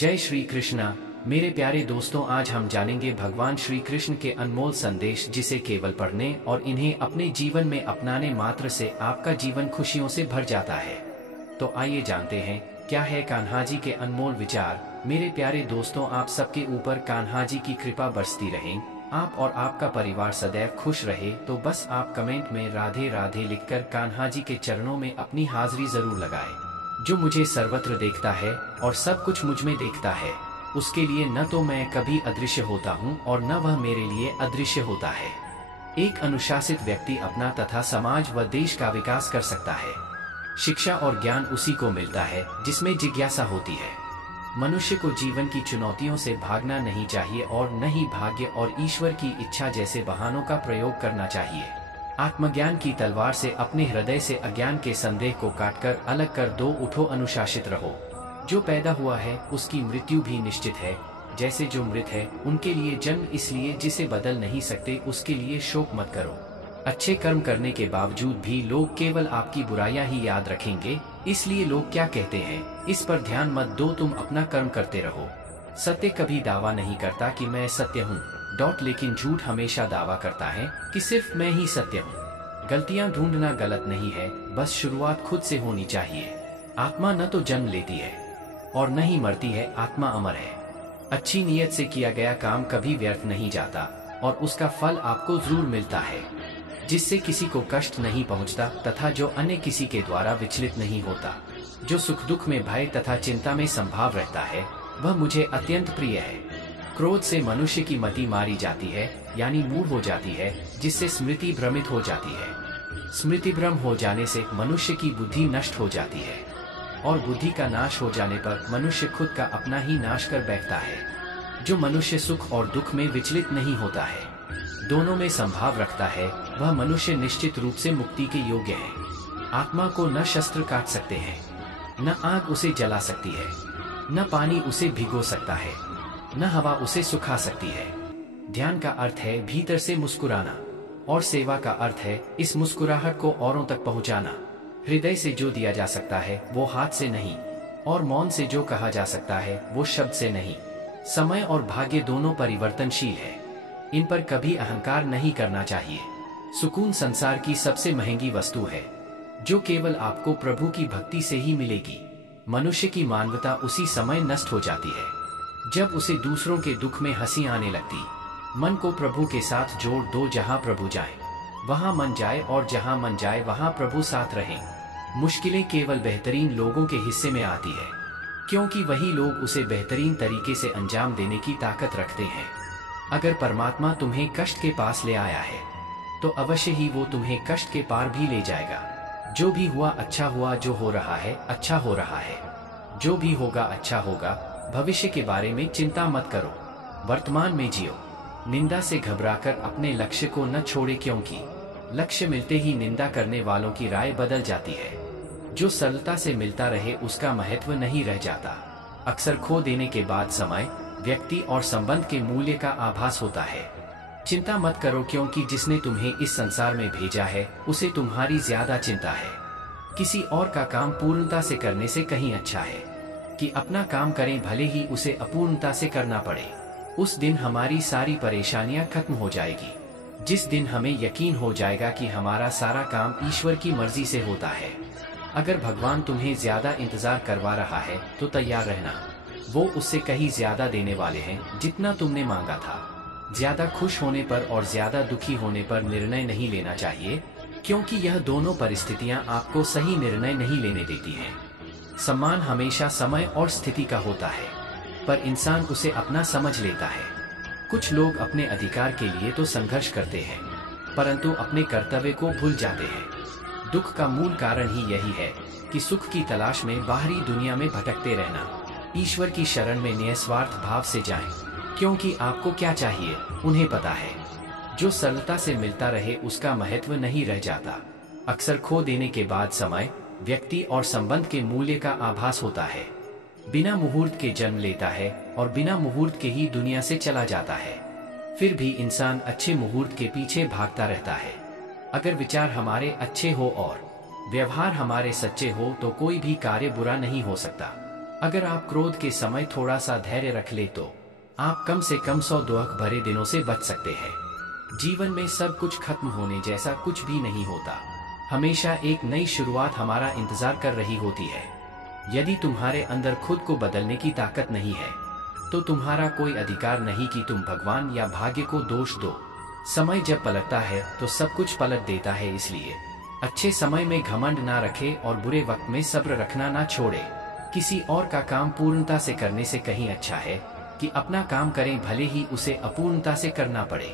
जय श्री कृष्णा। मेरे प्यारे दोस्तों, आज हम जानेंगे भगवान श्री कृष्ण के अनमोल संदेश, जिसे केवल पढ़ने और इन्हें अपने जीवन में अपनाने मात्र से आपका जीवन खुशियों से भर जाता है। तो आइए जानते हैं क्या है कान्हा जी के अनमोल विचार। मेरे प्यारे दोस्तों, आप सबके ऊपर कान्हा जी की कृपा बरसती रहे, आप और आपका परिवार सदैव खुश रहे। तो बस आप कमेंट में राधे राधे लिखकर कान्हा जी के चरणों में अपनी हाजिरी जरूर लगाएं। जो मुझे सर्वत्र देखता है और सब कुछ मुझ में देखता है, उसके लिए न तो मैं कभी अदृश्य होता हूँ और न वह मेरे लिए अदृश्य होता है। एक अनुशासित व्यक्ति अपना तथा समाज व देश का विकास कर सकता है। शिक्षा और ज्ञान उसी को मिलता है जिसमें जिज्ञासा होती है। मनुष्य को जीवन की चुनौतियों से भागना नहीं चाहिए और न ही भाग्य और ईश्वर की इच्छा जैसे बहानों का प्रयोग करना चाहिए। आत्मज्ञान की तलवार से अपने हृदय से अज्ञान के संदेह को काटकर अलग कर दो। उठो, अनुशासित रहो। जो पैदा हुआ है उसकी मृत्यु भी निश्चित है। जैसे जो मृत है उनके लिए जन्म इसलिए जिसे बदल नहीं सकते, उसके लिए शोक मत करो। अच्छे कर्म करने के बावजूद भी लोग केवल आपकी बुराइयां ही याद रखेंगे, इसलिए लोग क्या कहते हैं इस पर ध्यान मत दो, तुम अपना कर्म करते रहो। सत्य कभी दावा नहीं करता कि मैं सत्य हूँ, लेकिन झूठ हमेशा दावा करता है कि सिर्फ मैं ही सत्य हूँ। गलतियां ढूंढना गलत नहीं है, बस शुरुआत खुद से होनी चाहिए। आत्मा न तो जन्म लेती है और न ही मरती है, आत्मा अमर है। अच्छी नीयत से किया गया काम कभी व्यर्थ नहीं जाता और उसका फल आपको जरूर मिलता है। जिससे किसी को कष्ट नहीं पहुंचता तथा जो अन्य किसी के द्वारा विचलित नहीं होता, जो सुख दुख में भय तथा चिंता में संभाव रहता है, वह मुझे अत्यंत प्रिय है। क्रोध से मनुष्य की मति मारी जाती है, यानी मूढ़ हो जाती है, जिससे स्मृति भ्रमित हो जाती है। स्मृति भ्रम हो जाने से मनुष्य की बुद्धि नष्ट हो जाती है और बुद्धि का नाश हो जाने पर मनुष्य खुद का अपना ही नाश कर बैठता है। जो मनुष्य सुख और दुख में विचलित नहीं होता है, दोनों में संभाव रखता है, वह मनुष्य निश्चित रूप से मुक्ति के योग्य है। आत्मा को न शस्त्र काट सकते हैं, न आग उसे जला सकती है, न पानी उसे भिगो सकता है, न हवा उसे सुखा सकती है। ध्यान का अर्थ है भीतर से मुस्कुराना और सेवा का अर्थ है इस मुस्कुराहट को औरों तक पहुंचाना। हृदय से जो दिया जा सकता है वो हाथ से नहीं, और मौन से जो कहा जा सकता है वो शब्द से नहीं। समय और भाग्य दोनों परिवर्तनशील है, इन पर कभी अहंकार नहीं करना चाहिए। सुकून संसार की सबसे महंगी वस्तु है, जो केवल आपको प्रभु की भक्ति से ही मिलेगी। मनुष्य की मानवता उसी समय नष्ट हो जाती है जब उसे दूसरों के दुख में हंसी आने लगती। मन को प्रभु के साथ जोड़ दो, जहाँ प्रभु जाए वहाँ मन जाए, और जहाँ मन जाए वहाँ प्रभु साथ रहे। मुश्किलें केवल बेहतरीन लोगों के हिस्से में आती है, क्योंकि वही लोग उसे बेहतरीन तरीके से अंजाम देने की ताकत रखते हैं। अगर परमात्मा तुम्हें कष्ट के पास ले आया है तो अवश्य ही वो तुम्हें कष्ट के पार भी ले जाएगा। जो भी हुआ अच्छा हुआ, जो हो रहा है अच्छा हो रहा है, जो भी होगा अच्छा होगा। भविष्य के बारे में चिंता मत करो, वर्तमान में जियो। निंदा से घबराकर अपने लक्ष्य को न छोड़े, क्योंकि लक्ष्य मिलते ही निंदा करने वालों की राय बदल जाती है। जो सरलता से मिलता रहे उसका महत्व नहीं रह जाता। अक्सर खो देने के बाद समय, व्यक्ति और संबंध के मूल्य का आभास होता है। चिंता मत करो, क्योंकि जिसने तुम्हें इस संसार में भेजा है उसे तुम्हारी ज्यादा चिंता है। किसी और का काम पूर्णता से करने से कहीं अच्छा है कि अपना काम करें, भले ही उसे अपूर्णता से करना पड़े। उस दिन हमारी सारी परेशानियां खत्म हो जाएगी, जिस दिन हमें यकीन हो जाएगा कि हमारा सारा काम ईश्वर की मर्जी से होता है। अगर भगवान तुम्हें ज्यादा इंतजार करवा रहा है तो तैयार रहना, वो उससे कहीं ज्यादा देने वाले हैं जितना तुमने मांगा था। ज्यादा खुश होने पर और ज्यादा दुखी होने पर निर्णय नहीं लेना चाहिए, क्योंकि यह दोनों परिस्थितियां आपको सही निर्णय नहीं लेने देती हैं। सम्मान हमेशा समय और स्थिति का होता है, पर इंसान उसे अपना समझ लेता है। कुछ लोग अपने अधिकार के लिए तो संघर्ष करते हैं, परंतु अपने कर्तव्य को भूल जाते हैं। दुख का मूल कारण ही यही है कि सुख की तलाश में बाहरी दुनिया में भटकते रहना। ईश्वर की शरण में निस्वार्थ भाव से जाएं, क्योंकि आपको क्या चाहिए उन्हें पता है। जो सरलता से मिलता रहे उसका महत्व नहीं रह जाता। अक्सर खो देने के बाद समय, व्यक्ति और संबंध के मूल्य का आभास होता है। बिना मुहूर्त के जन्म लेता है और बिना मुहूर्त के ही दुनिया से चला जाता है। फिर भी इंसान अच्छे मुहूर्त के पीछे भागता रहता है। अगर विचार हमारे अच्छे हो और व्यवहार हमारे सच्चे हो तो कोई भी कार्य बुरा नहीं हो सकता। अगर आप क्रोध के समय थोड़ा सा धैर्य रख ले तो आप कम से कम 100 दुख भरे दिनों से बच सकते हैं। जीवन में सब कुछ खत्म होने जैसा कुछ भी नहीं होता। हमेशा एक नई शुरुआत हमारा इंतजार कर रही होती है। यदि तुम्हारे अंदर खुद को बदलने की ताकत नहीं है तो तुम्हारा कोई अधिकार नहीं कि तुम भगवान या भाग्य को दोष दो। समय जब पलटता है तो सब कुछ पलट देता है, इसलिए अच्छे समय में घमंड ना रखे और बुरे वक्त में सब्र रखना ना छोड़े। किसी और का काम पूर्णता से करने से कहीं अच्छा है कि अपना काम करें, भले ही उसे अपूर्णता से करना पड़े।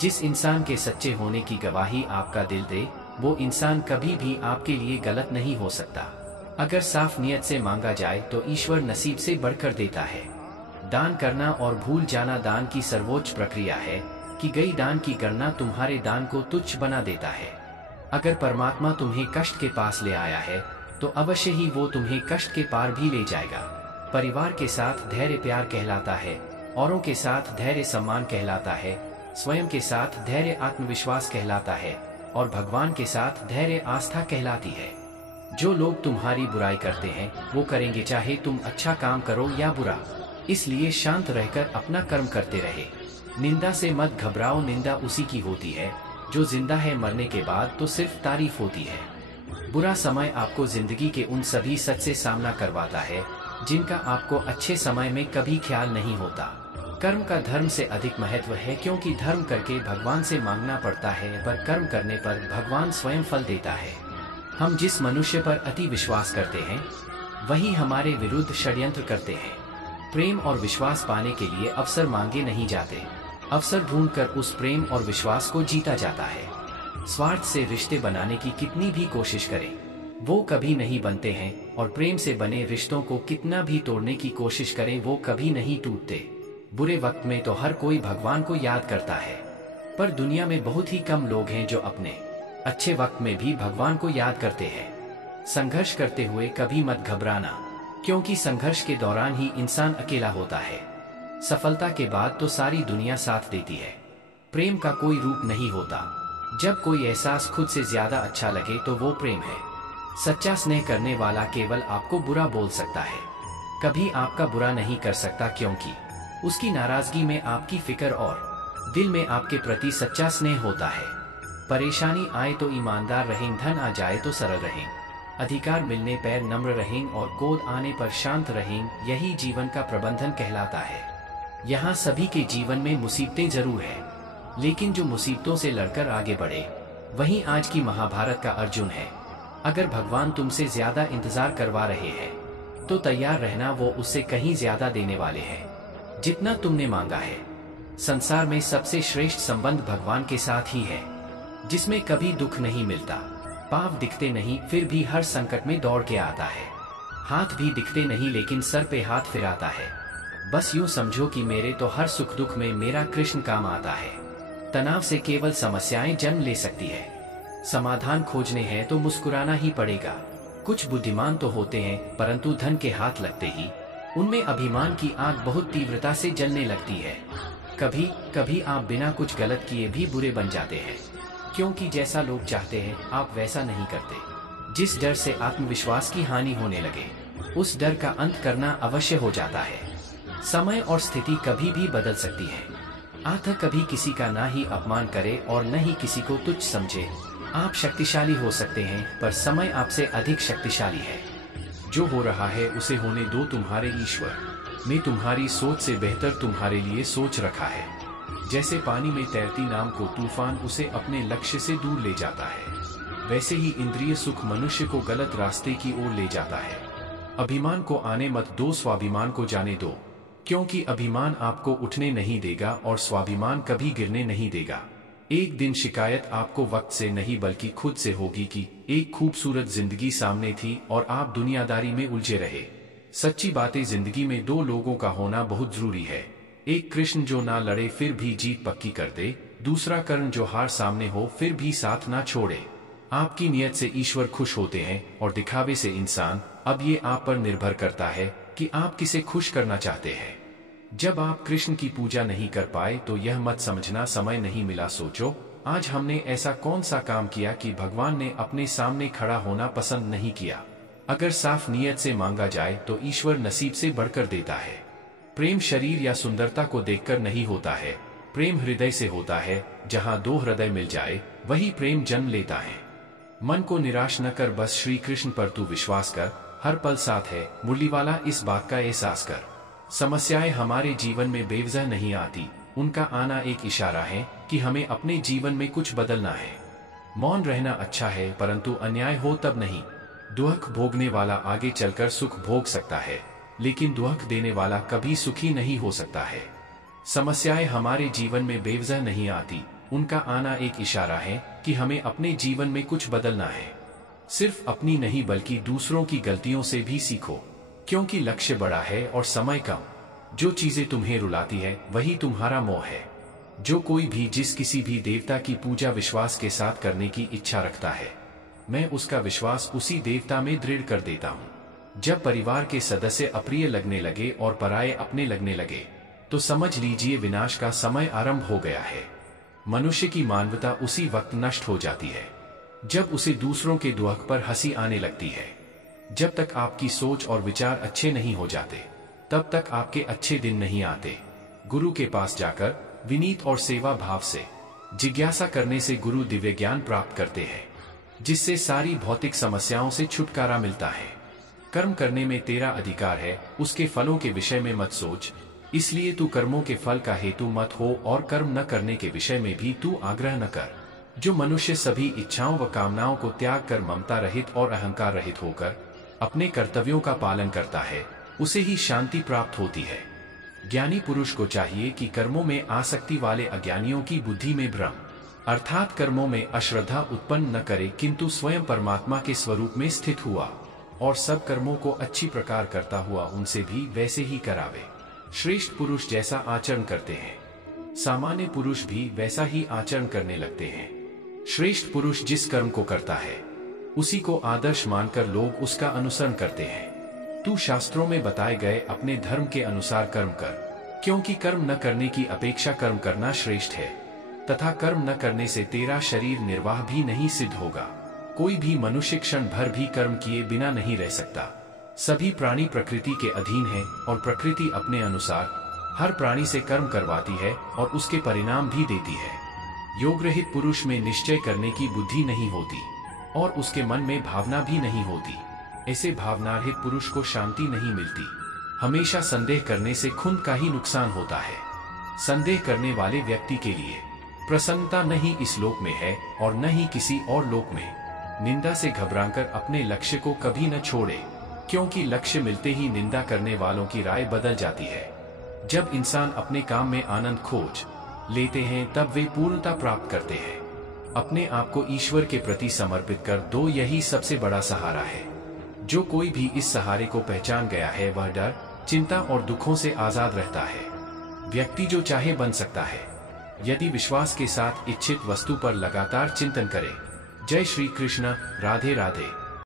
जिस इंसान के सच्चे होने की गवाही आपका दिल दे, वो इंसान कभी भी आपके लिए गलत नहीं हो सकता। अगर साफ नियत से मांगा जाए तो ईश्वर नसीब से बढ़कर देता है। दान करना और भूल जाना दान की सर्वोच्च प्रक्रिया है। की गई दान की गणना तुम्हारे दान को तुच्छ बना देता है। अगर परमात्मा तुम्हें कष्ट के पास ले आया है तो अवश्य ही वो तुम्हें कष्ट के पार भी ले जाएगा। परिवार के साथ धैर्य प्यार कहलाता है, औरों के साथ धैर्य सम्मान कहलाता है, स्वयं के साथ धैर्य आत्मविश्वास कहलाता है और भगवान के साथ धैर्य आस्था कहलाती है। जो लोग तुम्हारी बुराई करते हैं वो करेंगे चाहे तुम अच्छा काम करो या बुरा, इसलिए शांत रहकर अपना कर्म करते रहे। निंदा से मत घबराओ, निंदा उसी की होती है जो जिंदा है, मरने के बाद तो सिर्फ तारीफ होती है। बुरा समय आपको जिंदगी के उन सभी सच से सामना करवाता है जिनका आपको अच्छे समय में कभी ख्याल नहीं होता। कर्म का धर्म से अधिक महत्व है, क्योंकि धर्म करके भगवान से मांगना पड़ता है, पर कर्म करने पर भगवान स्वयं फल देता है। हम जिस मनुष्य पर अति विश्वास करते हैं वही हमारे विरुद्ध षड्यंत्र करते हैं। प्रेम और विश्वास पाने के लिए अवसर मांगे नहीं जाते, अवसर ढूंढकर उस प्रेम और विश्वास को जीता जाता है। स्वार्थ से रिश्ते बनाने की कितनी भी कोशिश करें वो कभी नहीं बनते हैं, और प्रेम से बने रिश्तों को कितना भी तोड़ने की कोशिश करें वो कभी नहीं टूटते। बुरे वक्त में तो हर कोई भगवान को याद करता है, पर दुनिया में बहुत ही कम लोग हैं जो अपने अच्छे वक्त में भी भगवान को याद करते हैं। संघर्ष करते हुए कभी मत घबराना, क्योंकि संघर्ष के दौरान ही इंसान अकेला होता है। सफलता के बाद तो सारी दुनिया साथ देती है। प्रेम का कोई रूप नहीं होता। जब कोई एहसास खुद से ज्यादा अच्छा लगे तो वो प्रेम है। सच्चा स्नेह करने वाला केवल आपको बुरा बोल सकता है, कभी आपका बुरा नहीं कर सकता, क्योंकि उसकी नाराजगी में आपकी फिक्र और दिल में आपके प्रति सच्चा स्नेह होता है। परेशानी आए तो ईमानदार रहें, धन आ जाए तो सरल रहें, अधिकार मिलने पर नम्र रहें और क्रोध आने पर शांत रहें। यही जीवन का प्रबंधन कहलाता है। यहाँ सभी के जीवन में मुसीबतें जरूर है, लेकिन जो मुसीबतों से लड़कर आगे बढ़े वही आज की महाभारत का अर्जुन है। अगर भगवान तुमसे ज्यादा इंतजार करवा रहे हैं तो तैयार रहना, वो उससे कहीं ज्यादा देने वाले हैं जितना तुमने मांगा है। संसार में सबसे श्रेष्ठ संबंध भगवान के साथ ही है, जिसमें कभी दुख नहीं मिलता। पांव दिखते नहीं फिर भी हर संकट में दौड़ के आता है। हाथ भी दिखते नहीं लेकिन सर पे हाथ फिराता है। बस यूं समझो कि मेरे तो हर सुख दुख में मेरा कृष्ण काम आता है। तनाव से केवल समस्याएं जन्म ले सकती है। समाधान खोजने हैं तो मुस्कुराना ही पड़ेगा। कुछ बुद्धिमान तो होते हैं, परंतु धन के हाथ लगते ही उनमें अभिमान की आग बहुत तीव्रता से जलने लगती है। कभी कभी आप बिना कुछ गलत किए भी बुरे बन जाते हैं, क्योंकि जैसा लोग चाहते हैं आप वैसा नहीं करते। जिस डर से आत्मविश्वास की हानि होने लगे उस डर का अंत करना अवश्य हो जाता है। समय और स्थिति कभी भी बदल सकती है। आत्मा कभी किसी का ना ही अपमान करे और न ही किसी को तुच्छ समझे। आप शक्तिशाली हो सकते हैं, पर समय आपसे अधिक शक्तिशाली है। जो हो रहा है उसे होने दो। तुम्हारे ईश्वर ने तुम्हारी सोच से बेहतर तुम्हारे लिए सोच रखा है। जैसे पानी में तैरती नाव को तूफान उसे अपने लक्ष्य से दूर ले जाता है, वैसे ही इंद्रिय सुख मनुष्य को गलत रास्ते की ओर ले जाता है। अभिमान को आने मत दो, स्वाभिमान को जाने दो, क्योंकि अभिमान आपको उठने नहीं देगा और स्वाभिमान कभी गिरने नहीं देगा। एक दिन शिकायत आपको वक्त से नहीं बल्कि खुद से होगी कि एक खूबसूरत जिंदगी सामने थी और आप दुनियादारी में उलझे रहे। सच्ची बातें जिंदगी में दो लोगों का होना बहुत जरूरी है। एक कृष्ण जो ना लड़े फिर भी जीत पक्की कर दे, दूसरा कर्ण जो हार सामने हो फिर भी साथ ना छोड़े। आपकी नियत से ईश्वर खुश होते हैं और दिखावे से इंसान। अब ये आप पर निर्भर करता है कि आप किसे खुश करना चाहते हैं। जब आप कृष्ण की पूजा नहीं कर पाए तो यह मत समझना समय नहीं मिला। सोचो, आज हमने ऐसा कौन सा काम किया कि भगवान ने अपने सामने खड़ा होना पसंद नहीं किया। अगर साफ नियत से मांगा जाए तो ईश्वर नसीब से बढ़कर देता है। प्रेम शरीर या सुंदरता को देखकर नहीं होता है, प्रेम हृदय से होता है। जहां दो हृदय मिल जाए वही प्रेम जन्म लेता है। मन को निराश न कर, बस श्री कृष्ण पर तू विश्वास कर, हर पल साथ है मुरली वाला, इस बात का एहसास कर। समस्याएं हमारे जीवन में बेवजह नहीं आती, उनका आना एक इशारा है कि हमें अपने जीवन में कुछ बदलना है। मौन रहना अच्छा है, परंतु अन्याय हो तब नहीं। दुख भोगने वाला आगे चलकर सुख भोग सकता है, लेकिन दुख देने वाला कभी सुखी नहीं हो सकता है। समस्याएं हमारे जीवन में बेवजह नहीं आती, उनका आना एक इशारा है कि हमें अपने जीवन में कुछ बदलना है। सिर्फ अपनी नहीं बल्कि दूसरों की गलतियों से भी सीखो, क्योंकि लक्ष्य बड़ा है और समय कम। जो चीजें तुम्हें रुलाती है वही तुम्हारा मोह है। जो कोई भी जिस किसी भी देवता की पूजा विश्वास के साथ करने की इच्छा रखता है, मैं उसका विश्वास उसी देवता में दृढ़ कर देता हूँ। जब परिवार के सदस्य अप्रिय लगने लगे और पराये अपने लगने लगे, तो समझ लीजिए विनाश का समय आरंभ हो गया है। मनुष्य की मानवता उसी वक्त नष्ट हो जाती है जब उसे दूसरों के दुख पर हंसी आने लगती है। जब तक आपकी सोच और विचार अच्छे नहीं हो जाते, तब तक आपके अच्छे दिन नहीं आते। गुरु के पास जाकर विनीत और सेवा भाव से जिज्ञासा करने से गुरु दिव्य ज्ञान प्राप्त करते हैं, जिससे सारी भौतिक समस्याओं से छुटकारा मिलता है। कर्म करने में तेरा अधिकार है, उसके फलों के विषय में मत सोच। इसलिए तू कर्मों के फल का हेतु मत हो और कर्म न करने के विषय में भी तू आग्रह न कर। जो मनुष्य सभी इच्छाओं व कामनाओं को त्याग कर ममता रहित और अहंकार रहित होकर अपने कर्तव्यों का पालन करता है, उसे ही शांति प्राप्त होती है। ज्ञानी पुरुष को चाहिए कि कर्मों में आसक्ति वाले अज्ञानियों की बुद्धि में भ्रम अर्थात कर्मों में अश्रद्धा उत्पन्न न करे, किंतु स्वयं परमात्मा के स्वरूप में स्थित हुआ और सब कर्मों को अच्छी प्रकार करता हुआ उनसे भी वैसे ही करावे। श्रेष्ठ पुरुष जैसा आचरण करते हैं, सामान्य पुरुष भी वैसा ही आचरण करने लगते हैं। श्रेष्ठ पुरुष जिस कर्म को करता है, उसी को आदर्श मानकर लोग उसका अनुसरण करते हैं। तू शास्त्रों में बताए गए अपने धर्म के अनुसार कर्म कर, क्योंकि कर्म न करने की अपेक्षा कर्म करना श्रेष्ठ है, तथा कर्म न करने से तेरा शरीर निर्वाह भी नहीं सिद्ध होगा। कोई भी मनुष्य क्षण भर भी कर्म किए बिना नहीं रह सकता। सभी प्राणी प्रकृति के अधीन हैं और प्रकृति अपने अनुसार हर प्राणी से कर्म करवाती है और उसके परिणाम भी देती है। योग रहित पुरुष में निश्चय करने की बुद्धि नहीं होती और उसके मन में भावना भी नहीं होती। ऐसे भावनारहित पुरुष को शांति नहीं मिलती। हमेशा संदेह करने से खुद का ही नुकसान होता है। संदेह करने वाले व्यक्ति के लिए प्रसन्नता न ही इस लोक में है और न ही किसी और लोक में। निंदा से घबराकर अपने लक्ष्य को कभी न छोड़े, क्योंकि लक्ष्य मिलते ही निंदा करने वालों की राय बदल जाती है। जब इंसान अपने काम में आनंद खोज लेते हैं, तब वे पूर्णता प्राप्त करते हैं। अपने आप को ईश्वर के प्रति समर्पित कर दो, यही सबसे बड़ा सहारा है। जो कोई भी इस सहारे को पहचान गया है, वह डर, चिंता और दुखों से आजाद रहता है। व्यक्ति जो चाहे बन सकता है, यदि विश्वास के साथ इच्छित वस्तु पर लगातार चिंतन करे। जय श्री कृष्ण। राधे राधे।